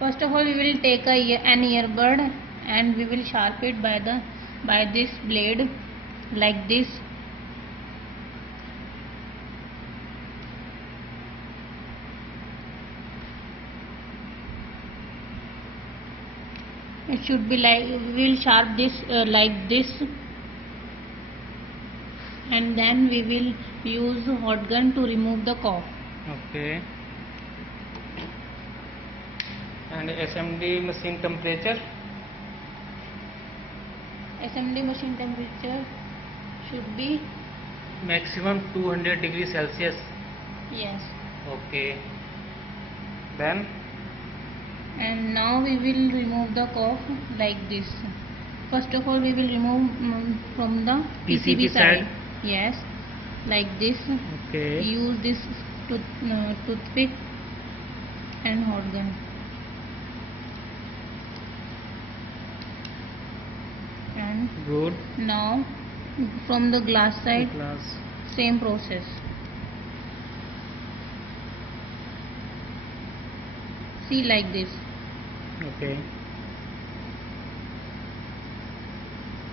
First of all, we will take an earbud and we will sharp it by this blade like this. It should be like, we will sharp this like this, and then we will use hot gun to remove the cough. Okay. And SMD machine temperature? SMD machine temperature should be maximum 200 degrees Celsius. Yes. Okay. Then? And now we will remove the cough like this. First of all, we will remove from the PCB side. Yes, like this. Okay. Use this toothpick and hot gun. And good. Now from the glass side, same process. See, like this. Okay.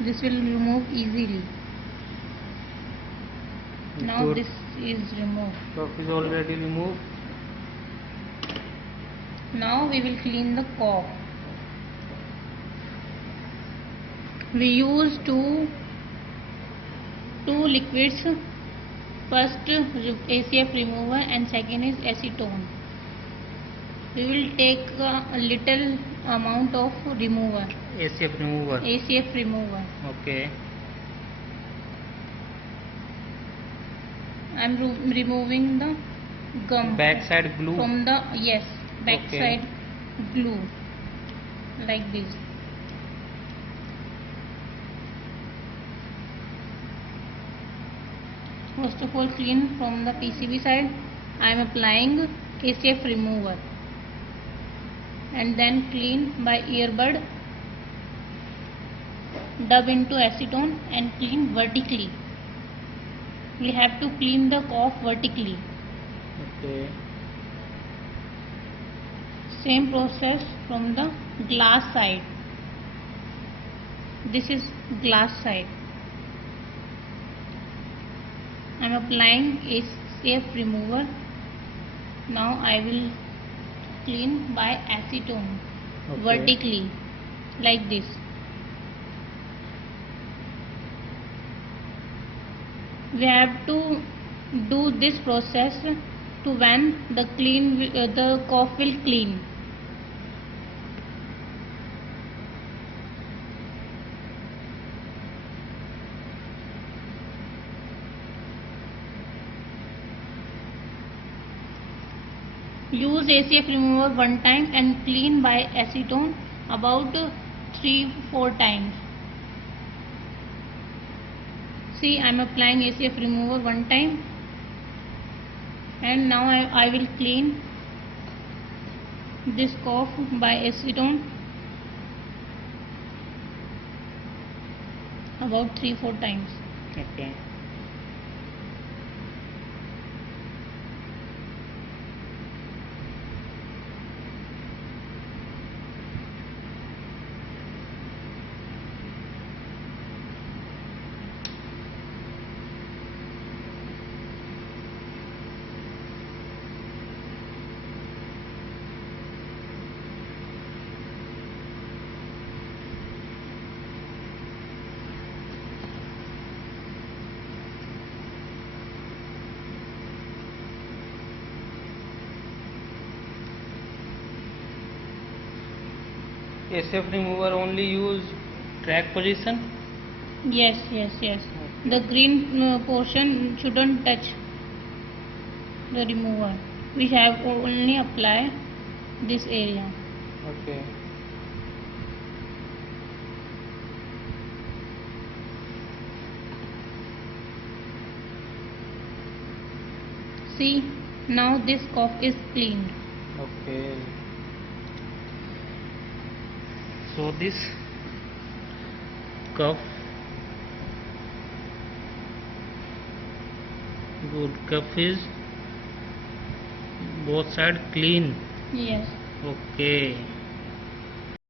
This will remove easily. Now good. This is removed. Cough is already removed. Now we will clean the cough. We use two liquids. First ACF remover and second is acetone. We will take a little amount of remover. ACF remover. ACF remover. Okay. I am removing the gum. Backside glue. From the backside Okay. glue, like this. First of all, clean from the PCB side. I am applying ACF remover, and then clean by earbud. Dub into acetone and clean vertically. We have to clean the cough vertically. Okay. Same process from the glass side. This is glass side. I am applying ACF remover. Now I will clean by acetone. Okay. Vertically, like this. We have to do this process to when the cough will clean. Use ACF remover one time and clean by acetone about 3-4 times. See, I am applying ACF remover one time, and now I will clean this cough by acetone about 3-4 times. Okay. ACF remover only use track position? Yes. Okay. The green portion shouldn't touch the remover. We have only apply this area. Okay. See, now this cough is cleaned. Okay. So this cuff, good, cuff is both side clean. Yes. Okay.